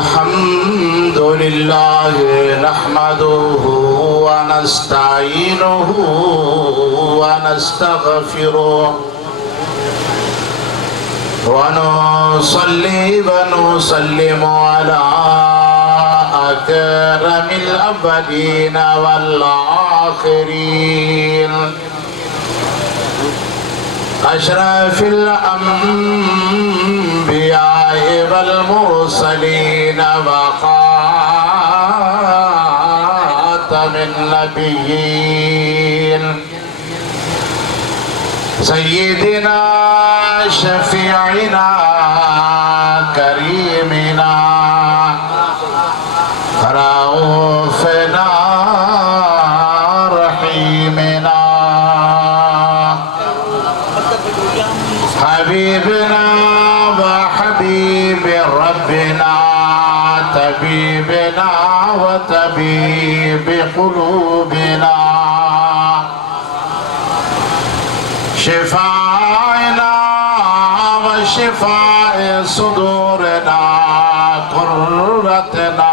अल्हम्दुलिल्लाह नहमदुहु व नस्तईनुहु व नस्तगफिरुह व नुसल्ली व नुसल्लिमु अला अकरमिल अव्वलीन वल आखिरीन अशरफिल अंबिया वल मुरसलीन व खातमिन नबिय्यीन सय्यिदिना शफीइना करीमिना रऊफना रहीमिना हबीबना व हबीब रब्बिना तबीबना व तबीब क़ुलूबिना शिफाइना व शिफाए सुदूरना कुर्रतना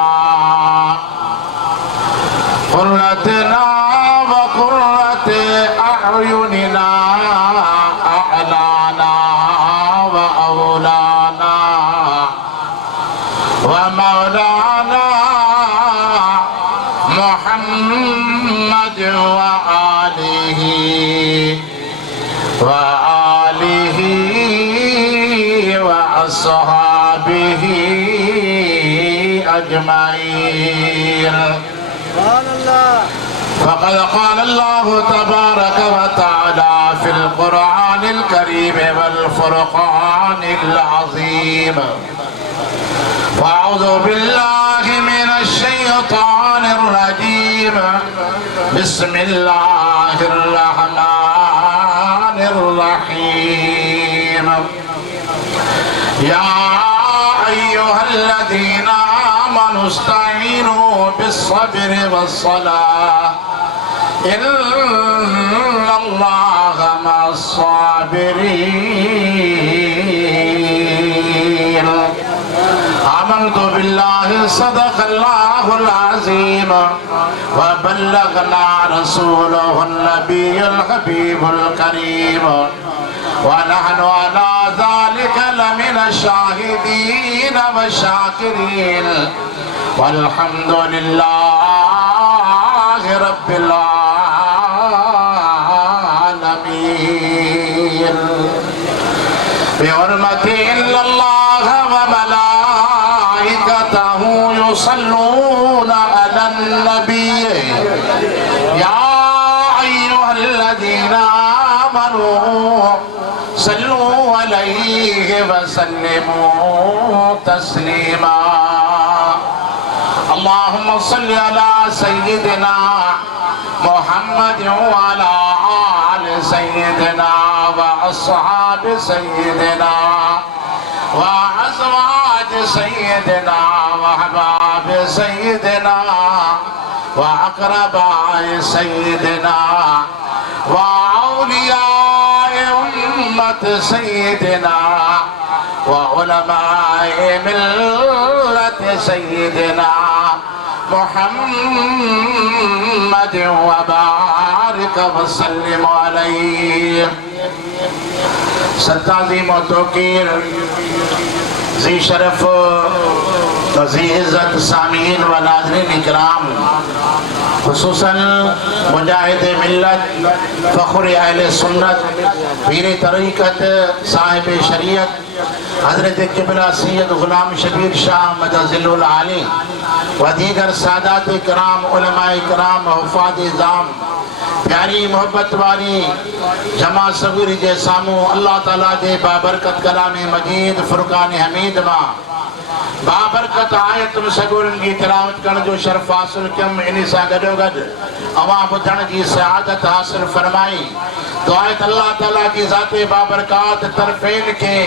कुर्रतना व कुर्रते अयुनिना अअलाना व औलाना व मौलाना मुहम्मद व आलिही व अस्हाबिही अजमाइन। फ़क़द क़ाल अल्लाहु तबारक व तआला फ़िल क़ुरआनिल करीम वल फ़ुरक़ानिल अज़ीम। अऊज़ु बिल्लाहि मिनश शैतानिर रजीम। बिस्मिल्लाहिर रहमानिर रहीम। या अय्युहल्लज़ीना आमनू इस्तईनू बिस्सब्रि वस्सलाह इन्नल्लाहा मअस्साबिरीन। आमनतु बिल्लाहि सदक़ल्लाहुल अज़ीम व बल्लगना रसूलहुन नबियुल हबीबुल करीम व नहनु अला ज़ालिका लमिनश शाहिदीन व शाकिरीन वल्हम्दुलिल्लाहि रब्बिल आलमीन। बिहुर्मति इल्लल्लाह व मलाइकतहु युसल्लूना अलन नबिय्य या अय्युहल्लज़ीना आमनू सल्लू अलैहि व सल्लिमू तस्लीमा। अल्लाहुम्मा सल्लि अला सय्यिदिना मुहम्मद व अला आलि सय्यिदिना व अस्हाबि सय्यिदिना व अज़वाज सय्यिदिना व अहबाब सय्यिदिना व अक़रबाए सय्यिदिना व औलियाए उम्मत सय्यिदिना व उलमाए मिल्लत सय्यिदिना मुहम्मद व बारिक व सल्लिम अलैहि। सत्ताज़ीम व तौक़ीर ज़ी शरफ़ ज़ी इज़्ज़त सामीन व नाज़रीन इकराम, खुसूसन मुजाहिद मिल्लत फ़ख़्र अहले सुन्नत पीर तरीक़त साहिब शरीयत हज़रत क़िबला सैयद ग़ुलाम शबीर शाह मदज़िलुल आली व दीगर सादात कराम उलमाए कराम हुफ़ाज़ इज़ाम प्यारी मोहब्बत वाली जमा सगीर जे सामूं अल्लाह ताला जे बाबरकत कलाम मजीद फ़ुरक़ान हमीद मां बाबरकत आयत सगुरन की तिलावत करण जो शर्फ हासिल कयम। इन सां गॾोगॾु अवां ॿुधण जी सआदत हासिल फरमाई। दुआ आहे त अल्लाह ताला की ज़ाते बाबरकात तरफ़ेन के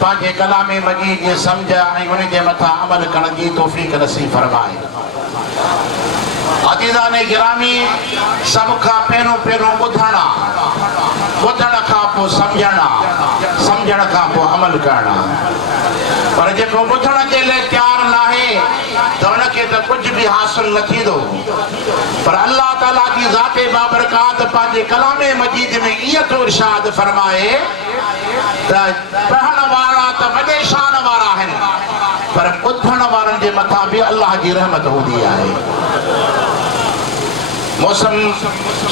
पंहिंजे कलाम मजीद जी सम्झ ऐं उन जे मथां अमल करण जी तौफ़ीक़ नसीब फरमाए। अज़ीज़ान गिरामी, सब खां पहिरों ॿुधणु, ॿुधण खां पोइ सम्झणु, सम्झण खां पोइ अमल करणु। पर जेको ॿुधण जे लाइ तयारु नाहे हासिल न थींदो पर अल्लाह ताला जी ज़ाते बाबरकात पंहिंजे कलामे मजीद में ईअं थो इरशाद फरमाए त पढ़ण वारा त वॾे शान वारा आहिनि पर ॿुधण वारनि जे मथां बि अल्लाह जी रहमत हूंदी आहे। मौसम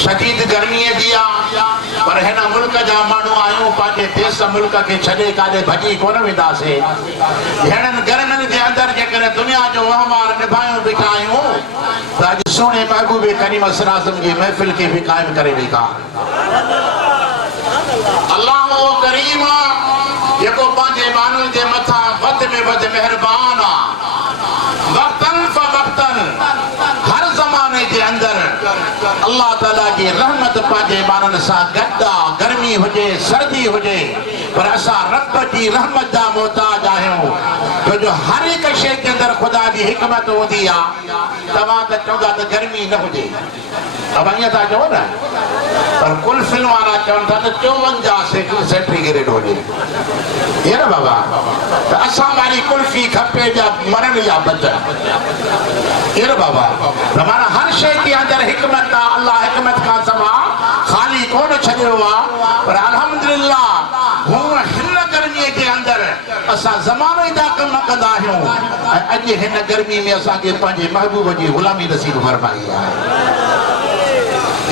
शदीद गर्मीअ जी आहे पर हिन मुल्क जा माण्हू आहियूं पंहिंजे देश मुल्क खे छॾे काॾे भॼी कोन वेंदासीं। अहिड़नि गर्मियुनि जे अंदरि जेकॾहिं दुनिया जो वहिंवार निभायूं बीठा आहियूं त अॼु सुहिणे महबूब करीम सल्लल्लाहु अलैहि वसल्लम जी महफ़िल खे बि क़ाइमु करे ॾेखा। अल्लाह उहो करीम आहे जेको पंहिंजे माण्हुनि जे मथां वधि में वधि महिरबान आहे। वक़्तन फ़वक़्तन हर ज़माने जे अंदरि अल्लाह ताला जी रहमत पंहिंजे माण्हुनि सां गॾु आहे। गर्मी हुजे सर्दी हुजे पर असां रब जी रहमत जा मोहताज आहियूं छो जो हर हिकु शइ जे अंदरि ख़ुदा जी हिकमत हूंदी आहे। तव्हां त चवंदा त गर्मी न हुजे तव्हां ईअं था चओ न पर कुल फिल्म वारा चवनि था त 54 सेंटीग्रेड हुजे इहे न बाबा त असां वारी कुल्फी खपे या मरण या बचण इहे न बाबा त माना हर शइ जे अंदरि हिकमत आहे। अल्लाह हिकमत खां सवाइ ख़ाली कोन छॾियो आहे पर अल्हम्दुलिल्लाह हूअं हिन गर्मीअ जे अंदरि असां ज़माने जा कम कंदा आहियूं ऐं अॼु हिन गर्मी में असांखे पंहिंजे महबूब जी ग़ुलामी नसीब फरमाई आहे।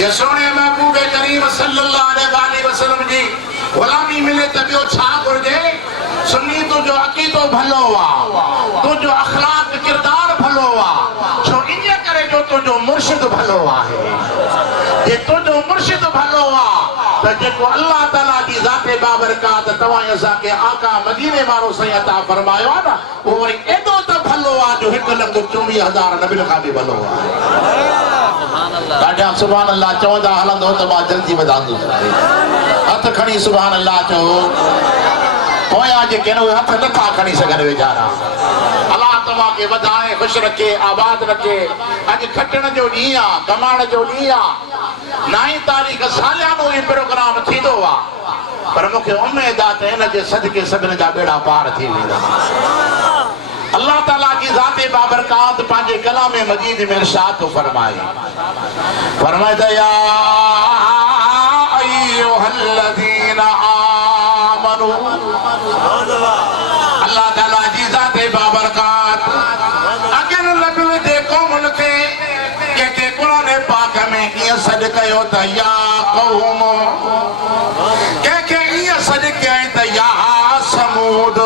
ये सोने महबूब करीम सल्लल्लाहु अलैहि वसल्लम जी ग़ुलामी मिले त ॿियो छा घुरिजे। सुन्नी तुंहिंजो अक़ीदो भलो आहे तुंहिंजो अख़लाक किरदार भलो आहे छो इन करे जो तुंहिंजो मुर्शिद भलो आहे। जे तुंहिंजो मुर्शिद भलो आहे त जेको अल्लाह ताला जी ज़ाते बाबरकात तव्हां असांखे आका मदीने वारो साईं अता फरमायो आहे न उहो वरी एॾो त भलो आहे जो 1,24,000 नबियुनि खां बि भलो आहे। ॾाढा सुभान अल्लाह चवंदा हलंदो त मां जल्दी वधांदुसि हथ खणी सुभान अल्लाह चओ। पोयां जेके न उहे हथ नथा खणी सघनि वीचारा। अल्लाह तव्हांखे वधाए ख़ुशि रखे आबाद रखे। अॼु खटण जो ॾींहुं आहे कमाइण जो ॾींहुं आहे 9 तारीख़ सालियानो ही प्रोग्राम थींदो आहे पर मूंखे उमेद आहे त हिन जे सदके सभिनी जा बेड़ा पार थी वेंदा। अल्लाह ताला की ज़ाते बाबरकात पंहिंजे कलाम मजीद में इरशाद तो फरमाए या अय्युहल्लज़ीना आमनू। अल्लाह ताला जी ज़ाते बाबरकात अगन लबिल जे क़ौमुन खे के कुरान पाक में ईअं सॾ कयो त या क़ौम के ईअं सॾ कयईं त या समूद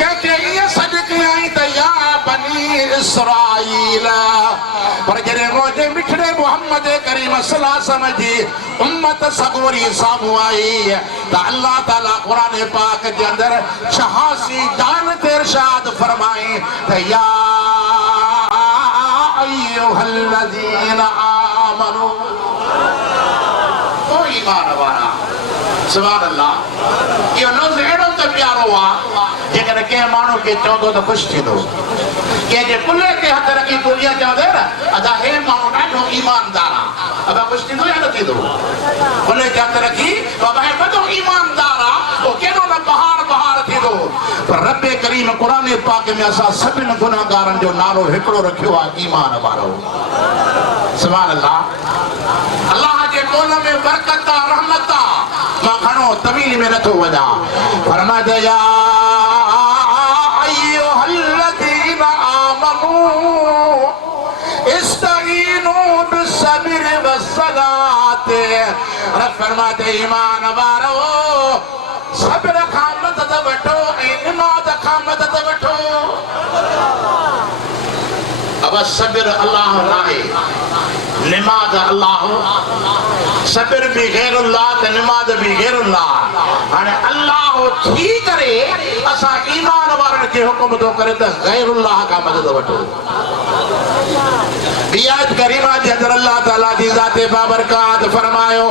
के ईअं सॾ कयईं त या बनी इसराईल। पर जॾहिं मुंहिंजे मिठड़े मोहम्मद करीम सल्लल्लाहु अलैहि वसल्लम जी उम्मत सगोरी साम्हूं आई त अल्लाह ताला क़ुरान पाक जे अंदरि 86 जान ते इरशाद फरमाई त या अय्युहल्लज़ीना आमनू। ओ ईमान वारा सुभान अल्लाह इहो लफ़्ज़ अहिड़ो त प्यारो आहे जेकॾहिं कंहिं माण्हू खे चवंदो त ख़ुशि थींदो। कंहिंजे कुल्हे ते हथ रखी तूं ईअं चवंदे न अदा हे माण्हू ॾाढो ईमानदार आहे अदा ख़ुशि थींदो या न थींदो। कुल्हे ते हथ रखी बाबा हे वॾो ईमानदार आहे पोइ केॾो न बहार बहार थींदो। पर रब करीम क़ुरान पाक में असां सभिनी गुनाहगारनि जो नालो हिकिड़ो रखियो आहे ईमान वारो। सुभान अल्लाह। अल्लाह जे कौल में बरकत आहे रहमत आहे। मां घणो तवील में नथो वञा फरमाए या अय्युहल्लज़ीना आमनू इस्तईनू बिस्सब्र वस्सलात। रब फरमाते ईमान वारो सब्र खां मदद वठो ऐं निमाज़ खां मदद वठो। अब सब्र अल्लाह नाहे निमाज़ अल्लाह सब्र भी गैरुल्लाह त निमाज़ भी गैरुल्लाह। हाणे अल्लाह थी करे असां ईमान वारनि खे हुकुम थो करे त गैरुल्लाह खां मदद वठो। बियात करीमा जे अंदरि अल्लाह ताला जी ज़ाते बाबरकात फरमायो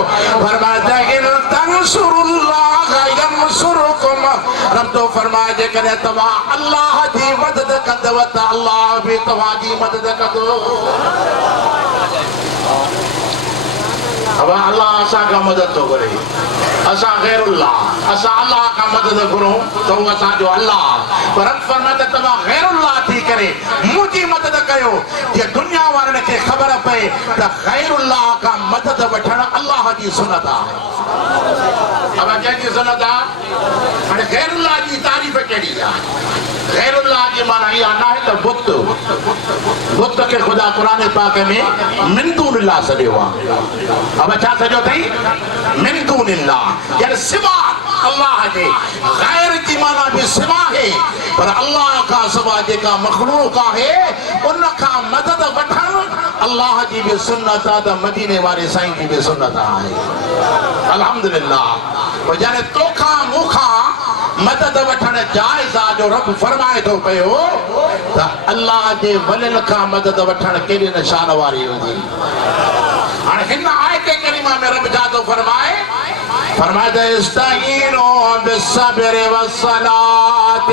इन तंसुरुल्लाह यंसुरुकुम। रब तो फरमाए जेकॾहिं तव्हां अल्लाह जी मदद कंदव त अल्लाह बि तव्हांजी मदद कंदो। अब अल्लाह असां खां मदद थो करे असां गैरुल्लाह असां अल्लाह खां मदद घुरूं त उहो असांजो अल्लाह। पर रब फरमाए त तव्हां गैरुल्लाह थी करे मुंहिंजी मदद कयो कि दुनिया वारनि खे ख़बर पए त गैरुल्लाह का मदद वठण अल्लाह जी सुन्नत आहे। अब कंहिंजी सुन्नत आहे? हाणे गैरुल्लाह जी तारीफ़ कहिड़ी आहे? गैरुल्लाह जी माना इहा न आहे त बुत खे ख़ुदा क़ुरान पाक में मिन दूनिल्लाह सॾियो आहे। अब छा सॼो अथई? मिन दूनिल्लाह यानी सिवा अल्लाह जे। गैर की माना भी सिवा है, पर अल्लाह का सिवा जेका मखलूक आहे उन का मदद वठण अल्लाह जी भी सुन्नत आहे। त मदीने वारे साईं जी भी सुन्नत आहे। अल्हम्दुलिल्लाह। यानी तोखा मूंखा मदद वठण जाइज़ आहे। जो रब फरमाए थो पियो त अल्लाह जे वलियुनि खां मदद वठण केॾी निशान वारी हूंदी। हाणे हिन आयत करीमा में रब छा थो फरमाए? फरमाए त इस्ताईनो बिस्सब्रि वस्सलात।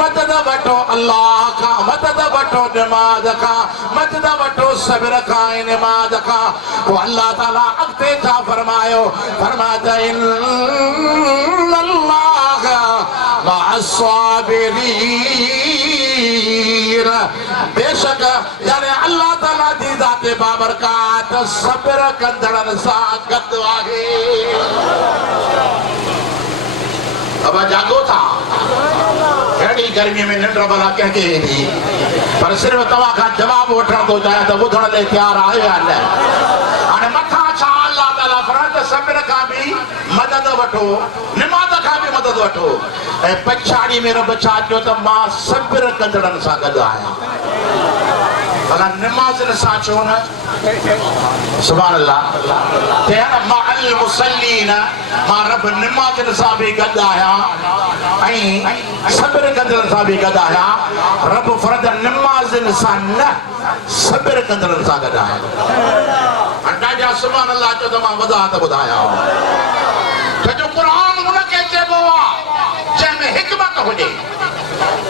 मदद वठो अल्लाह का, मदद वठो नमाज का, मदद वठो सब्र का, नमाज का। तो अल्लाह ताला अॻिते छा फरमायो? फरमाए त इन्नल्लाह मअस्साबिरीन। बेशक यानी अल्लाह ताला जी ज़ाते बाबरकात सब्र कंदड़नि सां गॾु आहे। अब जागो था अहिड़ी गर्मी में निंड भला कंहिंखे ईंदी, पर सिर्फ़ तव्हां खां जवाब वठण थो चाहियां त ॿुधण लाइ तयारु आहियो या न? हाणे मथां छा अल्लाह ताला फरमाए त सब्र खां बि मदद वठो, निमाज़ खां बि मदद वठो। ऐं पछाड़ी में रब छा चयो त मां सब्र कंदड़नि सां गॾु आहियां। भला निमाज़नि सां छो न? सुभान अल्लाह। मअल मुसल्लीन, मां रब निमाज़नि सां बि गॾु आहियां ऐं सब्र कंदड़नि सां बि गॾु आहियां। रब फर्ज़ निमाज़नि सां न सब्र कंदड़नि सां गॾु आहियां। अंदाज़ा सुभान अल्लाह चयो त मां वज़ाहत ॿुधायां त जो क़ुरान उनखे चइबो आहे जंहिंमें हिकमत हुजे।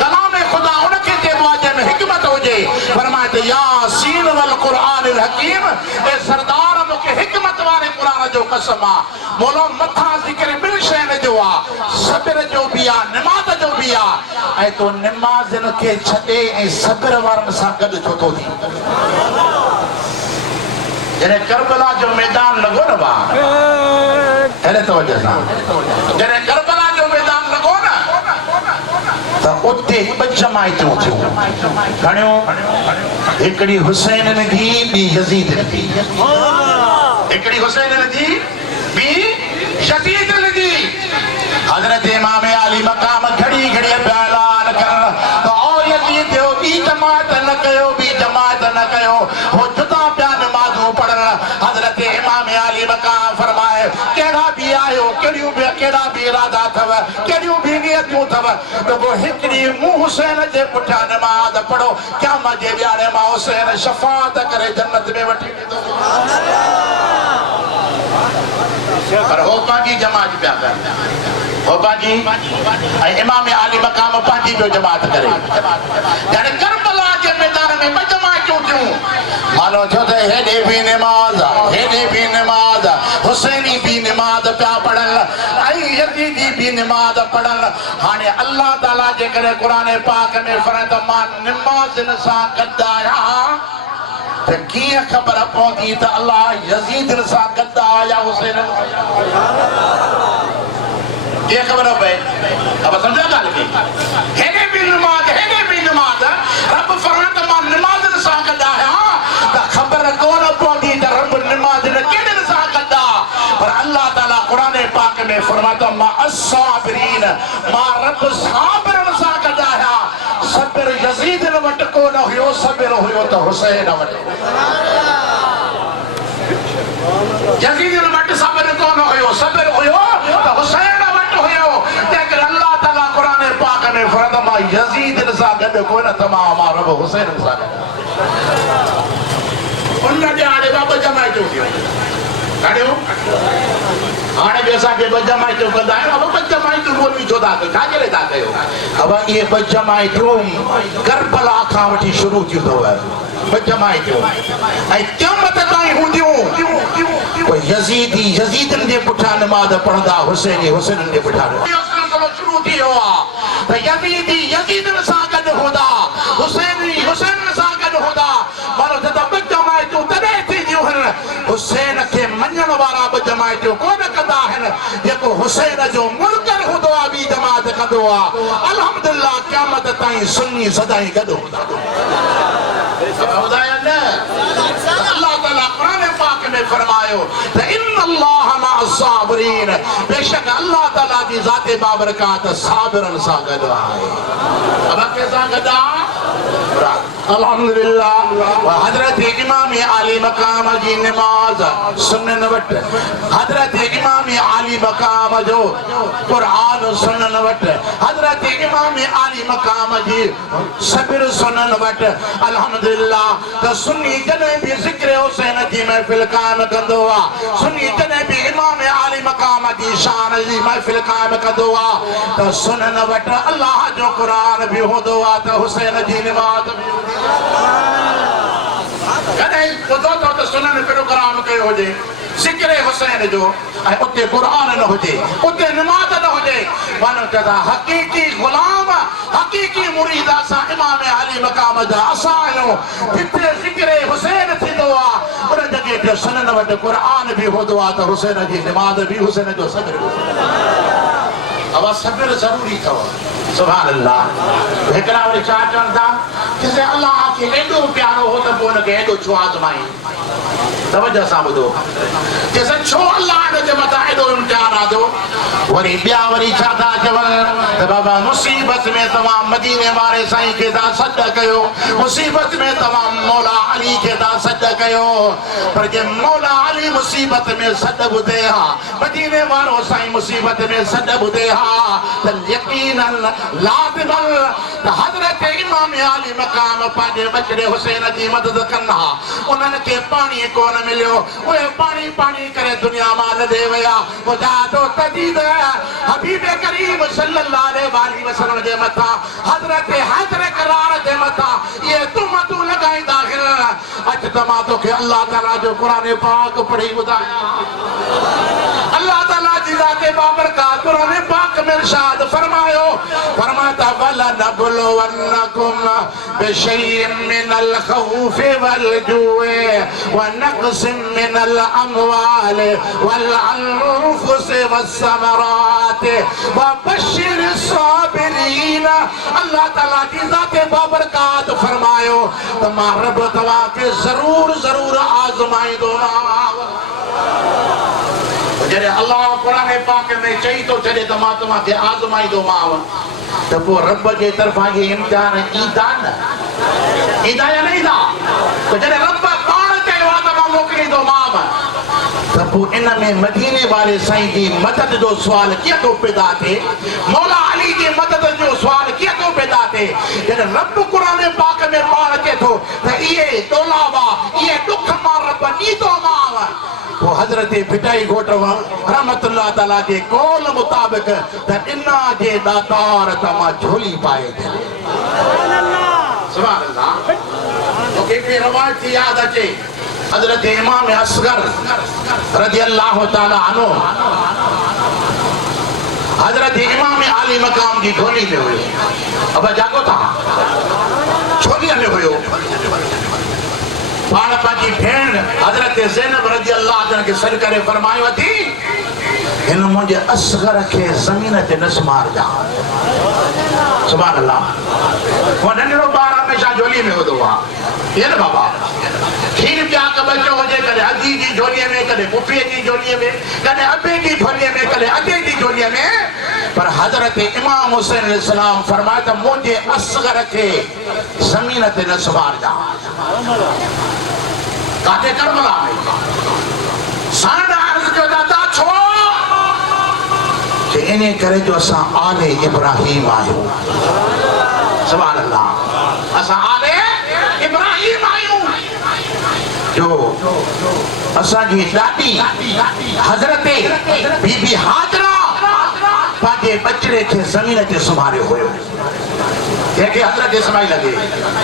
कलाम ख़ुदा उनखे चइबो आहे जंहिंमें हिकमत हुजे। फरमाए त यासीन वल क़ुरानिल हकीम। ए सरदार मूंखे हिकमत वारे क़ुरान जो कसम आहे। मोलो मथां ज़िक्र ॿिनि शयुनि जो आहे, सब्र जो बि आहे, निमाज़ जो बि आहे। ऐं तो निमाज़नि खे छॾे ऐं सब्र वारनि सां गॾु छो थो थी? जॾहिं करबला जो मैदान लॻो न भाउ, अहिड़े तवजह सां जॾहिं करबला जो मैदान लॻो न त उते ॿ जमायतूं थियूं। घणियूं? हिकिड़ी हुसैन जी, ॿी यज़ीद जी। हिकिड़ी हुसैन जी, ॿी यज़ीद जी। हज़रत इमाम अली मक़ाम घड़ी घड़ी ऐलान करण त ओ यज़ीद ॿी जमात न कयो, ॿी जमात न कयो। हो जुदा पिया नमाज़ूं पढ़ण। हज़रत इमाम अली मक़ाम फरमाए कहिड़ा बि आहियो, कहिड़ा बि इरादा अथव, कहिड़ियूं बि नियतूं अथव, त पोइ हिकिड़ी मूं हुसैन जे पुठियां नमाज़ पढ़ो। क़यामत जे ॾियारे मां हुसैन शफ़ाअत करे जन्नत में वठी वेंदो। पर हो पंहिंजी जमात पिया करनि, हो पंहिंजी, ऐं इमाम अली मक़ाम पंहिंजी पियो जमात करे। यानी करबला जे मैदान में ॿ जमातूं थियूं। मानो छो त हेॾे बि निमाज़, हेॾे बि निमाज़, हुसैनी बि निमाज़ पिया पढ़नि ऐं यज़ीदी बि निमाज़ पढ़नि। हाणे अल्लाह ताला जे करे क़ुरान पाक में फरमाए त मां निमाज़नि सां गॾु आहियां। त कीअं ख़बर पवंदी त अल्लाह यज़ीदनि सां गॾु आहे या हुसैन? कीअं ख़बर पए? अब सम्झो ॻाल्हि खे? हेॾे बि निमाज़, हेॾे बि निमाज़। रब फरमाए त मां निमाज़नि सां गॾु आहियां। त ख़बर कोन पवंदी त रब निमाज़नि केॾनि सां गॾु आहे। पर अल्लाह ताला क़ुरान पाक में फरमाए त मां अस्साबिरीन, मां रब साबिरनि सां गॾु आहियां। सब्र यज़ीदनि वटि कोन हुयो, सब्र हुयो त हुसैन वटि। यज़ीदनि वटि सब्र कोन हुयो, सब्र हुयो त हुसैन वटि हुयो। लेकिन अल्लाह ताला क़ुरान पाक में फरमाए त मां यज़ीदनि सां गॾु कोन त मां रब हुसैन सां गॾु। उन ॾियारे ॿ जमायतूं थियूं। घणियूं? हाणे बि असांखे ॿ जमायतूं कंदा आहियूं। अब ॿ जमायतूं ॿोलवी छो था कयो? छाजे लाइ था कयो? अब इहे ॿ जमायतूं करबला खां वठी शुरू थियूं अथव। ॿ जमायतूं ऐं क़यामत ताईं हूंदियूं। यज़ीदी यज़ीदनि जे पुठियां नमाज़ पढ़ंदा, हुसैनी हुसैननि जे पुठियां। शुरू थी वियो आहे त यज़ीदी यज़ीदनि सां गॾु हूंदा, हुसैनी हुसैननि सां गॾु हूंदा। वारा ब जमायतो कोन कंदा आहिनि जेको हुसैन जो मुनकर हूंदो आहे ॿी जमात कंदो आहे। अल्हम्दुलिल्लाह क़यामत ताईं सुन्नी सदाईं गॾु हूंदा। ॿुधायो न अल्लाह ताला क़ुरान पाक में फरमायो त इन्नल्लाह मअस-साबिरीन, बेशक अल्लाह ताला जी ज़ाते बाबरकात साबिरन सां गॾु आहे। अब कंहिंसां गॾु आहे? अल्हम्दुलिल्लाह। हज़रत इमाम आली मकाम जी नमाज सुनन वट, हज़रत इमाम आली मकाम जो कुरान सुनन वट, हज़रत इमाम आली मकाम जी सब्र सुनन वट। अल्हम्दुलिल्लाह त सुन्नी जॾहिं बि ज़िक्र हुसैन जी महफ़िल क़ाइम कंदो आहे, सुन्नी जॾहिं बि इमाम आली मकाम जी शान जी महफ़िल क़ाइम कंदो आहे त सुनन वट अल्लाह जो कुरान बि हूंदो आहे त हुसैन जी नमाज बि कॾहिं ॿुधो अथव त सुनन प्रोग्राम कयो हुजे ज़िक्र हुसैन जो ऐं उते क़ुरान न हुजे, उते नमाज़ न हुजे, मानो चवंदा हक़ीक़ी ग़ुलाम हक़ीक़ी मुरीद असां इमाम अली मक़ाम जा असां आहियूं। जिथे ज़िक्र हुसैन थींदो आहे उन जॻह ते सुनन वटि क़ुरान बि हूंदो आहे त हुसैन जी नमाज़ बि हुसैन जो सब्र बि। अब सब्र ज़रूरी अथव। सुभान अल्लाह। हिकिड़ा वरी छा चवनि था जैसे अल्लाह खे एॾो प्यारो हो त पोइ हुनखे एॾो छो आज़माई। तवजो सां ॿुधो, जैसे छो अल्लाह हिनजे मथां एॾो इम्तिहान आंदो। वरी ॿिया वरी छा था चवनि त बाबा मुसीबत में तव्हां मदीने वारे साईं खे था सॾ कयो, मुसीबत में तव्हां मौला अली खे था सॾ कयो, पर जे मौला अली मुसीबत में सॾ ॿुधे हा, मदीने वारो साईं मुसीबत में सॾ ॿुधे हा त यकीनन लाज़िमन त हज़रत इमाम आली मक़ाम पंहिंजे बचड़े हुसैन जी मदद कनि हा। उन्हनि खे पाणी कोन मिलियो, उहे पाणी पाणी करे दुनिया मां लॾे विया। ॿुधायो तदीद हबीब करीम सल्लल्लाहु अलैहि वसल्लम जे मथां हज़रत हैदर करार जे मथां इहे तुहमतूं लॻाईंदा आहिनि। अचु त मां तोखे अल्लाह ताला जो क़ुरान पाक पढ़ी ॿुधायां। अल्लाह ताला जी ज़ाते बाबरकात क़ुरान पाक में इरशाद फरमायो, फरमाता वलनबलवन्नकुम बिशैइन मिनल खौफि वल जूइ व नक़सिम मिनल अमवालि वल अनफुसि वस्समरात व बश्शिरिस साबिरीन। अल्लाह ताला जी ज़ाते बाबरकात फरमायो त मां रब तव्हांखे ज़रूर ज़रूर आज़माईंदो। जॾहिं अल्लाह क़ुरान पाक में चई थो छॾे त मां तव्हांखे आज़माईंदोमांव त पोइ रब जे तरफ़ां इहे इम्तिहान ईंदा न ईंदा या न ईंदा? त जॾहिं रब पाण चयो आहे त मां मोकिलींदोमांव त पोइ इन में मदीने वारे साईं जी मदद जो सुवाल कीअं थो पैदा थिए, मौला अली जी मदद जो सुवाल कीअं थो पैदा थिए। जॾहिं रब क़ुरान पाक में पाण चए थो त इहे ॾोलावा इहे ॾुख मां रब ॾींदोमांव, वो हज़रत फिटाई घोट रहमतुल्लाह ताला के कौल मुताबिक त इन्ना जे दातार तमा झोली पाए थे। सुभान अल्लाह। तो के रवायत थी याद अचे हज़रत इमाम असगर रज़ी अल्लाह ताला अन्हु हज़रत इमाम आली मकाम की झोली में हुए। अब जागो था झोली में हुयो पाण पंहिंजी भेण हज़रत ज़ैनब रज़ी अल्लाह ताला के सर करे फरमायो थी हिन मुंहिंजे असगर खे ज़मीन ते न सुम्हारजा। सुभान अल्लाह। वो नंढड़ो ॿार हमेशह झोली में हूंदो आहे, ये न बाबा खीर पिया का बच्चो हुजे कॾहिं अधी जी झोलीअ में, कॾहिं पुफीअ जी झोलीअ में, कॾहिं अबे जी झोलीअ में, कॾहिं अधे जी झोलीअ में। पर हज़रत इमाम हुसैन अलैहिस्सलाम फरमाया त मुंहिंजे असगर खे ज़मीन ते न सुम्हारजा। काथे? करबला में। साण अर्ज़ कयो दादा छो? कि इन करे जो असां आले इब्राहिम आहियूं। सुभान अल्लाह। असां आले इब्राहिम आहियूं। जो असांजी ॾाॾी हज़रत बीबी हाजरा पंहिंजे बचड़े खे ज़मीन ते सुम्हारियो हुयो। जंहिंखे हज़रत इस्माइल लॻे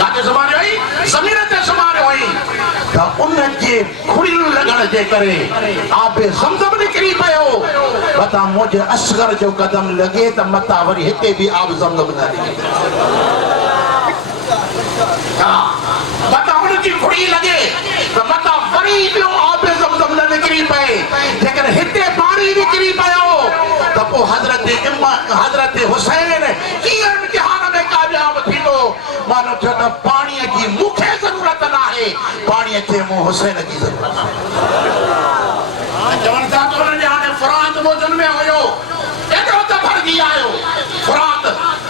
काथे सुम्हारियो हुई? ज़मीन ते सुम्हारियो हुई। त उन जे खुड़ियूं लॻण जे करे आबे ज़मज़म निकिरी पियो। मथां मुंहिंजे असगर जो कदम लॻे त मथां वरी हिते बि आब ज़मज़म न निकिरे। मथां उनजी खुड़ी लॻे त मथां वरी ॿियो आबे ज़मज़म न निकरी पे जेकर हिते पानी निकरी पयो त पो हजरत हुसैन की इम्तिहान में कामयाब थींदो मानो छ त पानी जी मुखे जरूरत ना है पानी थे मो हुसैन की जरूरत है जवन सा तो ने हाने फरात मोजन में होयो एडो त भर गया आयो फरात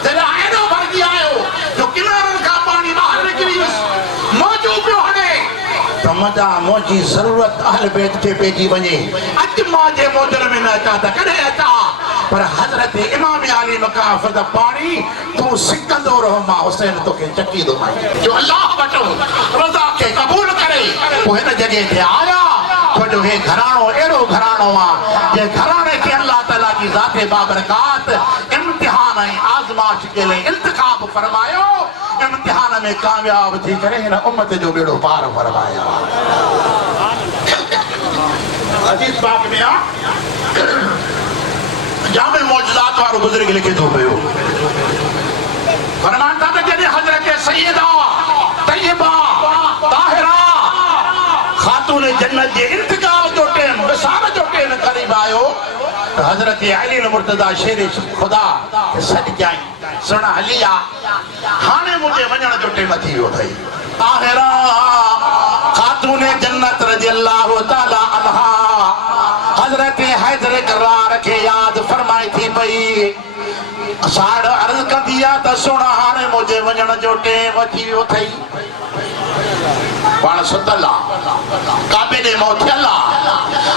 जरा एडो भर गया आयो जो किनारन का पानी बाहर निकली मौजूद पियो हने तमदा मोजी जरूरत अहल बैत के पेजी वने अज माजे मोजन में न अचा त कदे अचा पर हजरत इमाम अली मकाम फद पानी तू सिकंदो रहो मा हुसैन तो के चकी दो माई जो अल्लाह बटो रजा के कबूल करे वो इन जगह ते आया तो जो है घरानो एड़ो घरानो आ ये घराने के अल्लाह ताला की जाते बाबरकात इम्तिहान है आजमाइश के लिए इंतखाब फरमायो इम्तिहान में कामयाब थी करे ना उम्मत जो बेड़ो पार फरमाया अजीज पाक में आ जामे मौजूदात वारो बुजुर्ग लिखे दो पयो फरमान था जने हजरत सैयदा तैयबा ताहिरा खातून जन्नत जे इंतकाल जो टाइम विसाल जो टाइम करीब आयो तो हजरत अली मुर्तजा शेर खुदा सद जाई सुना हलिया हाने मुझे वणन जो टाइम थी वियो थई ताहिरा खातून जन्नत रजी अल्लाह ताला अन्हा हजरत हैदर करार के याद फरमाई थी पई साड़ अर्ज कंदिया त सुना हाने मुझे वणन जो टाइम थी वियो थई पाण सुतला काबे ने मोथला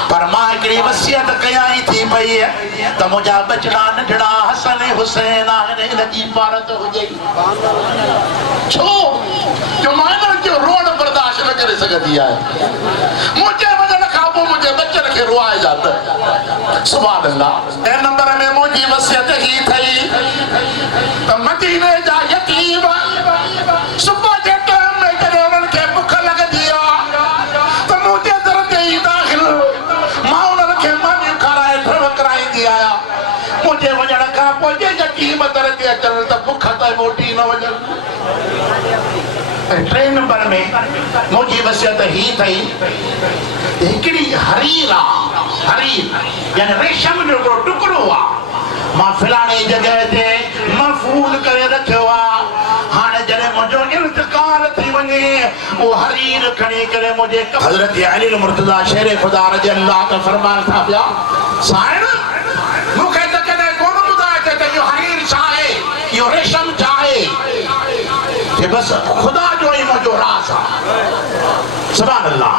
पर मां एकड़ी वसियत कयाई थी पई त मुजा बचड़ा नढड़ा हसन हुसैन आने लगी पारत हो गई छो जो मानो जो रोड बर्दाश्त न करे सकती है मुझे वजन खाबो मुझे बच्चन के रुआए जाता सुभान अल्लाह ए नंबर में मुजी वसियत ही थई त मदीने जा यतीम सुबह जे टाइम में जने उनन के भूख लग दिया त मुझे दर दे दाखिल मां उनन के मन कराए ठव कराई दिया मुझे वजन का पोजे यतीम दर दे चल त भूख त मोटी न वजन ट्रेन नंबर में मुझी वसियत ही थई एकड़ी हरीरा हरीर यानी रेशम जो टुकड़ो आ मां फलाणी जगह ते महफूज करे रखियो आ हाने जने मुझो इंतकाल थी वने वो हरीर खणी करे मुझे हजरत अली मुर्तजा शेर खुदा रजी अल्लाह का फरमान था पिया साइण मुखे त कदे कोन बुधाए त यो हरीर चाहे यो रेशम चाहे ये बस खुदा जो ही मुझो राज आ सुभान अल्लाह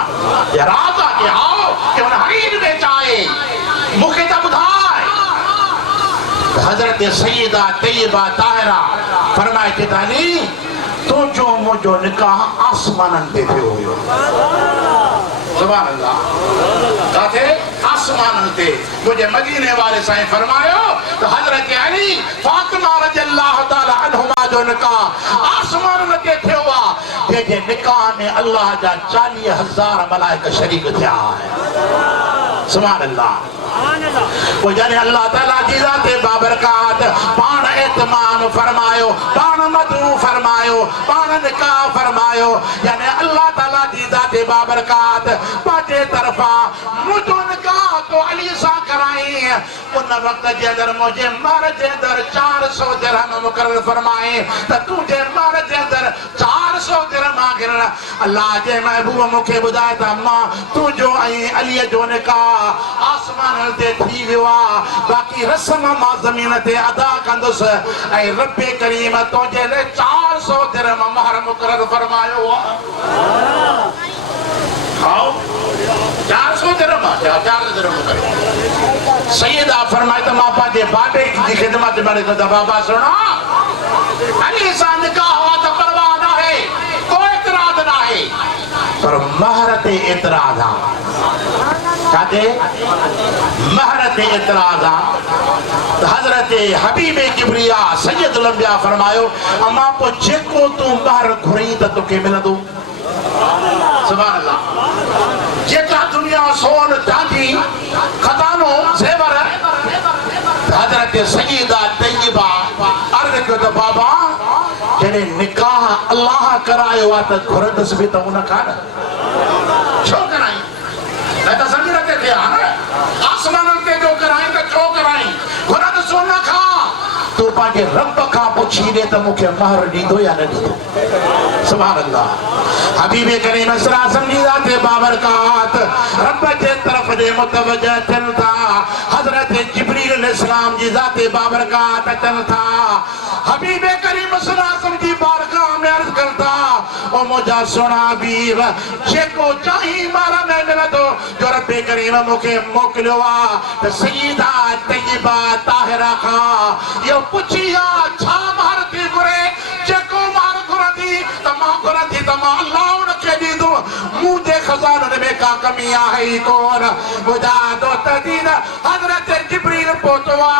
ये राज आ के आओ कि उन हरीर में चाहे मुखे त बुधाए हजरत सैयदा तैयबा ताहिरा फरमाए थे तानी तो जो मुझो निकाह आसमानन पे थियो हुयो सुभान अल्लाह काथे आसमानन पे मुझे मदीने वाले साईं फरमायो तो हजरत अली फातिमा रजी अल्लाह ताला अन्हुमा जो निकाह आसमानन पे थियो आ जे निकाह में अल्लाह जा 40,000 मलाइका शरीक थिया है सुभान अल्लाह वो जाने अल्लाह ताला जी जाते बाबरकात पान एतमान फरमायो पान मदू फरमायो पान निकाह फरमायो यानी अल्लाह ताला जी जाते बाबरकात पाटे तरफा मुझो निकाह तो अली सा कराई उन वक्त जे अंदर मुझे मर जे अंदर 400 दिरहम मुकर्रर फरमाए त तुझे मर जे अंदर 400 दिरहम आखिर अल्लाह जे महबूब मुखे बुधाए त मां तुझो ऐं अली जो निकाह आसमान ते थी वियो आ बाकी रस्म मां ज़मीन ते अदा कंदुस ऐं रब करीम तुझे ले 400 दिरहम महर मुकर्रर फरमायो आओ 400 दिरहम 400 दिरहम सैयदा फरमाए त मां पाजे बाबे की खिदमत में त बाबा सुनो अली सा निकाह हुआ त परवाह ना है कोई इतराज ना है पर महर ते इतराज आ काते महर ते इतराज आ हजरत हबीब किबरिया सैयद लंबिया फरमायो अमा को जेको तू महर घुरी त तोके मिलंदो सुभान अल्लाह जेका दुनिया सोन चांदी खजानो जेवर हजरत सैयदा तैयबा अर्ज कयो त बाबा जने निकाह अल्लाह करायो आ त घुरंदस भी त उन खान छो कराई न त ज़मीन ते ते आना आसमानन ते जो कराई तो छो कराई घोड़ा तो सोना खा तो पाके रब का पुछी दे तो मुखे महर दीदो या न दीदो सुभान अल्लाह हबीब करीम सल्लल्लाहु अलैहि वसल्लम बाबरकात रब के तरफ दे मुतवज्जह थियन था हजरत जिब्रील अलैहिस्सलाम जी जाते बाबरकात अचन था हबीब करीम सल्लल्लाहु अलैहि वसल्लम जी बारगाह में अर्ज करता ओ मुझा सुना बीब जेको चाही मारा में मिला तो जो रब करीम मुखे मोकलियो आ त सय्यदा तय्यबा ताहिरा खा यो पुछिया छा मार थी गुरे जेको मार गुरदी तमा गुरदी तमा अल्लाह उनके दीदो मुझे खजाने में का कमी है कौन मुझा दो तदीन हजरत जिब्रील पोतवा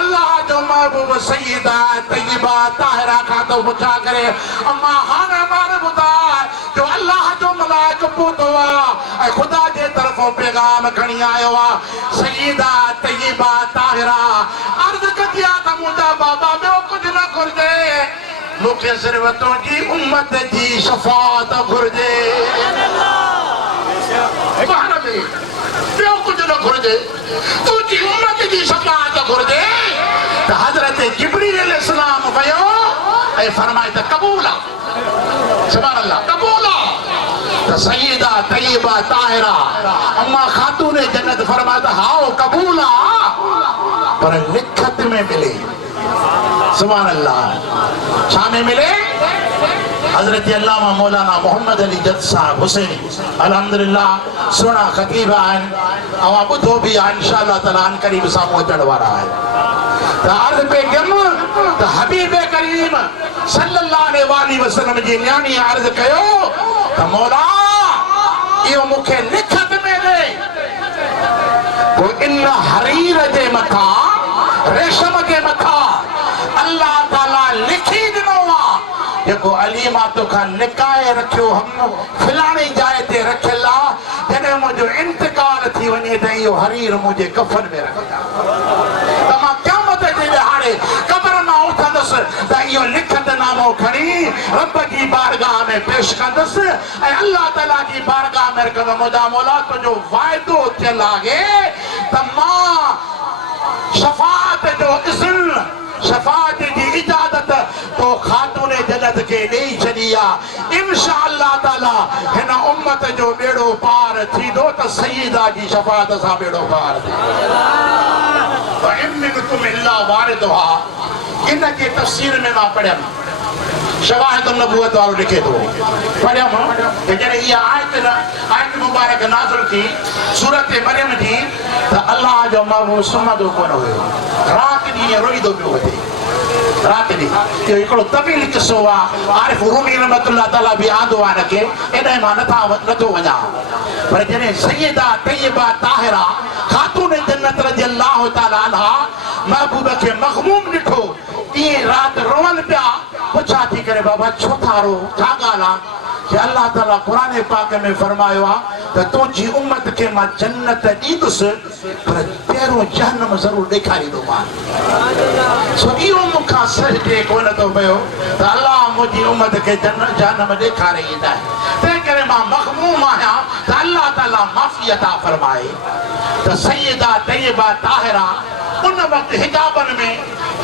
अल्लाह जो महबूब सय्यदा तय्यबा ताहिरा खा तो पूछा करे अम्मा हाने मार बुदा जो अल्लाह जो मलाइक पोतवा ए खुदा जे तरफों पैगाम खणी आयो आ सय्यदा तय्यबा ताहिरा अर्ज कतिया त मुझा बाबा में कुछ न घुर्जे मुखे सिर्फ तुझी उम्मत जी शफाअत घुर्जे कुछ न घुर्जे तुझी उम्मत जी शफाअत घुर्जे त हजरत जिब्रील अलैहिस्सलाम वयो ऐ फरमाए त कबूल सुभान अल्लाह कबूल त सय्यदा तय्यबा ताहिरा अम्मा खातून जन्नत फरमाता हाओ कबूल पर लिखत में मिले सुभान अल्लाह छा में मिले हजरत अल्लामा मौलाना मोहम्मद अली जद साहब हुसैनी अल्हम्दुलिल्लाह सुना खतीब आहिनि ऐं ॿुधो बि आहे इंशाअल्लाह ताला अन करीब साम्हूं अचण वारा आहे त अर्ज़ पे कयमि त हबीब करीम सल्लल्लाहु अलैहि वसल्लम जी न्याणी अर्ज़ कयो त मौला इहो मूंखे लिखत में ॾे पोइ इन हरीर जे मथां रेशम जे मथां अल्लाह ताला लिखी ॾिनो आहे जेको अली मां तोखां लिकाए रखियो हम फलाणी जाइ ते रखियल आहे जॾहिं मुंहिंजो इंतकाल थी वञे त इहो हरीर मुंहिंजे कफन में रखंदा त मां क़यामत जे ॾिहाड़े क़ब्र मां उथंदुसि त इहो लिखत नामो खणी रब जी बारगाह में पेश कंदुसि ऐं अल्लाह ताला जी बारगाह में रखंदुसि मुंहिंजा मौला तुंहिंजो वाइदो थियल आहे त मां शफाअत जो इज़्न शफाअत जी इजाजत तो खातून जन्नत के ॾेई छॾी आहे इंशाअल्लाह ताला हिन उम्मत जो बेड़ो पार थींदो त सय्यदा जी शफाअत सां बेड़ो पार थींदो मिनकुम इल्ला वारिदुहा इन जे तफसीर में मां पढ़ियमि शवाहिद नबूवत वारो लिखे थो पढ़ियमि त जॾहिं इहा आयत मुबारक नाज़िल थी सूरत मरियम जी त अल्लाह जो महबूब सुम्हंदो कोन हुयो राति ॾींहुं रोईंदो पियो वठे राति ॾींहुं इहो हिकिड़ो तवील किसो आहे आरिफ रूमी रहमतुल्लाह ताला बि आंदो आहे हिनखे एॾां मां नथो वञा पर जॾहिं सय्यदा तय्यबा ताहिरा खातून जन्नत रज़ियल्लाहु ताला अन्हा महबूब खे मग़मूम ॾिठो ईअं राति रोअनि पिया पुछा थी करे बाबा छो था रो छा ॻाल्हि आहे कि अल्लाह ताला कुरान पाक में फरमायो आहे त तुंहिंजी उम्मत खे मां जन्नत ॾींदुसि पर पहिरियों जहन्नम ज़रूरु ॾेखारींदोमांइ सो इहो मूंखां सहिजे कोन थो पियो त अल्लाह मुंहिंजी उम्मत खे जहन्नम ॾेखारे ईंदा तंहिं करे मां मग़मूम आहियां त अल्लाह ताला माफ़ी अता फरमाए त सय्यदा तय्यबा ताहिरा उन वक़्तु हिजाबन में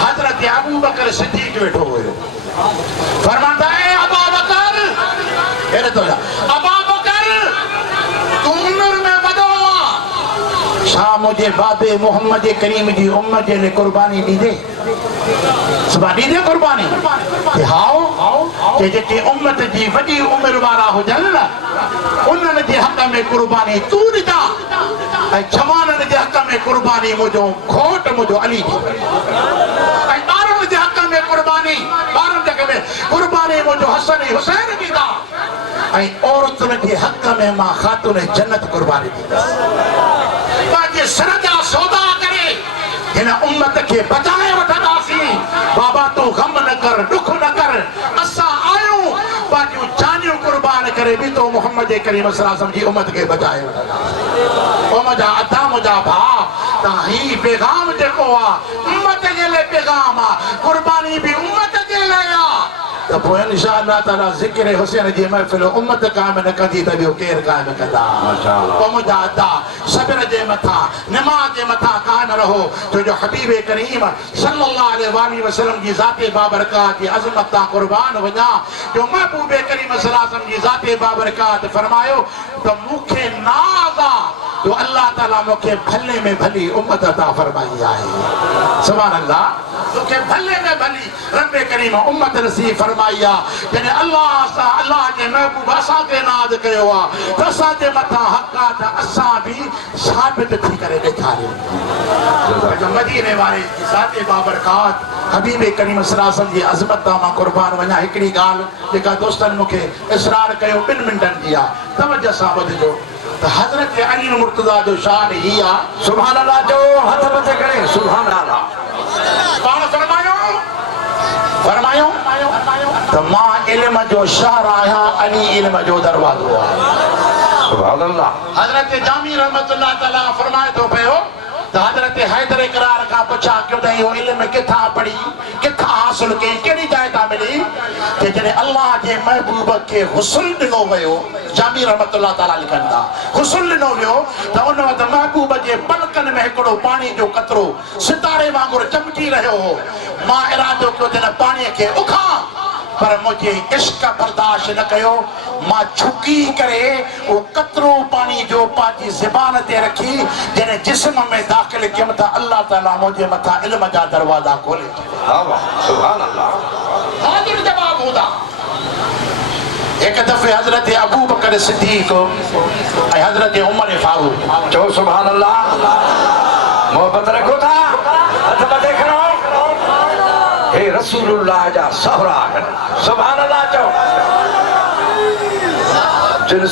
हज़रत अबू बकर सिद्दीक़ वेठो हुयो फरमाता है अबू बकर अरे तो अबू बकर तू उम्र में वॾो छा मुझे बाबे मोहम्मद करीम जी उम्मत जे लिए कुर्बानी ॾींदे सुभाणे ॾींदे कुर्बानी कि हाओ कि जेके उम्मत जी वॾी उम्र वारा हुजनि न उन्हनि जे हक़ में कुर्बानी तूं ॾींदा ऐं जवाननि जे हक़ में कुर्बानी मुंहिंजो घोट मुंहिंजो अली ऐं ॿारनि जे हक़ में कुर्बानी ॿारनि जे हक़ में कुर्बानी मुंहिंजो हसन ऐं हुसैन ॾींदा ऐं औरतुनि जे हक़ में मां खातून जन्नत कुर्बानी ॾींदसि पंहिंजे सिर जा सौदा करे हिन उम्मत खे बचाए वठंदासीं बाबा तूं गम न कर ॾुख न कर असां आहियूं पंहिंजूं जानियूं कुर्बान करे बि तो मोहम्मद करीम सल्लल्लाहु अलैहि वसल्लम जी उम्मत खे बचाए वठंदासीं ओ मुंहिंजा अदा मुंहिंजा भाउ त ही पैगाम जेको आहे उम्मत जे लाइ पैगाम आहे कुर्बानी बि उम्मत जे लाइ आहे त तो पोइ इंशाअल्लाह ताला ज़िक्र हुसैन जी महफ़िल उम्मत क़ाइम न कंदी त ॿियो केरु क़ाइम कंदा। पोइ मुंहिंजा अदा सब्र जे मथां नमाज़ जे मथां क़ाइम रहो, छो जो हबीब करीम सल्लल्लाहु अलैहि वसल्लम जी ज़ाते बाबरकात जी अज़मत तां क़ुर्बान वञा, जो महबूब करीम सल्लल्लाहु अलैहि वसल्लम जी ज़ाते बाबरकात फरमायो त मूंखे नाज़ आहे जो अल्लाह ताला मूंखे भले में भली उम्मत अता फरमाई आहे। सुभान अल्लाह, मूंखे भले में भली रब करीम उम्मत नसीब फरमाई आहे। जॾहिं अल्लाह जे महबूब असांखे नाज़ कयो आहे त असांजे मथां हक़ आहे त असां बि साबित थी करे ॾेखारियूं। मदीने वारे जी ज़ाते बाबरकात हबीब करीम सल्लल्लाहु अलैहि वसल्लम जी अज़मत तां मां क़ुर्बान वञा। हिकिड़ी ॻाल्हि जेका दोस्तनि मूंखे इसरार कयो 2 मिंटनि जी आहे, तवजो सां ॿुधिजो त हज़रत अली मुर्तज़ा जो शान ही आहे। सुभान अल्लाह जो हथ मथे करे सुभान अल्लाह। पाण फरमायो त मां इल्म जो शहर आहियां, अली इल्म जो दरवाज़ो आहे। सुभान अल्लाह। हज़रत जामी रहमतुल्लाह तआला फरमाए थो पियो त हज़रत हैदर इकरार खां पुछा कयो त इहो इल्म किथां पढ़ी, किथां हासिल कई, कहिड़ी जाइ तां मिली? कि जॾहिं अल्लाह जे महबूब खे हुस्न ॾिनो वियो, जामी रहमतुल्लाह तआला लिखनि था, हुस्न ॾिनो वियो त उन वक़्तु महबूब जे पलकनि में हिकिड़ो पाणी जो कतरो सितारे वांगुरु चमकी रहियो हो। मां इरादो कयो त हिन पाणीअ खे उखां, पर मुझे इश्क बर्दाश्त न कयो। मां झुकी करे वो कतरो पानी जो पाजी ज़बान ते रखी, जने जिस्म में दाखिल कयम त अल्लाह ताला मुझे मथा इल्म जा दरवाजा खोले। सुभान अल्लाह। हाजिर जवाब होदा। एक दफ़े हज़रत अबू बकर सिद्दीक़ ऐं हज़रत उमर फारूक चो सुभान अल्लाह। मोहब्बत रखो था, हथ मथे खणो। हे रसूलुल्लाह जा सहरा सुभान अल्लाह चो। जिन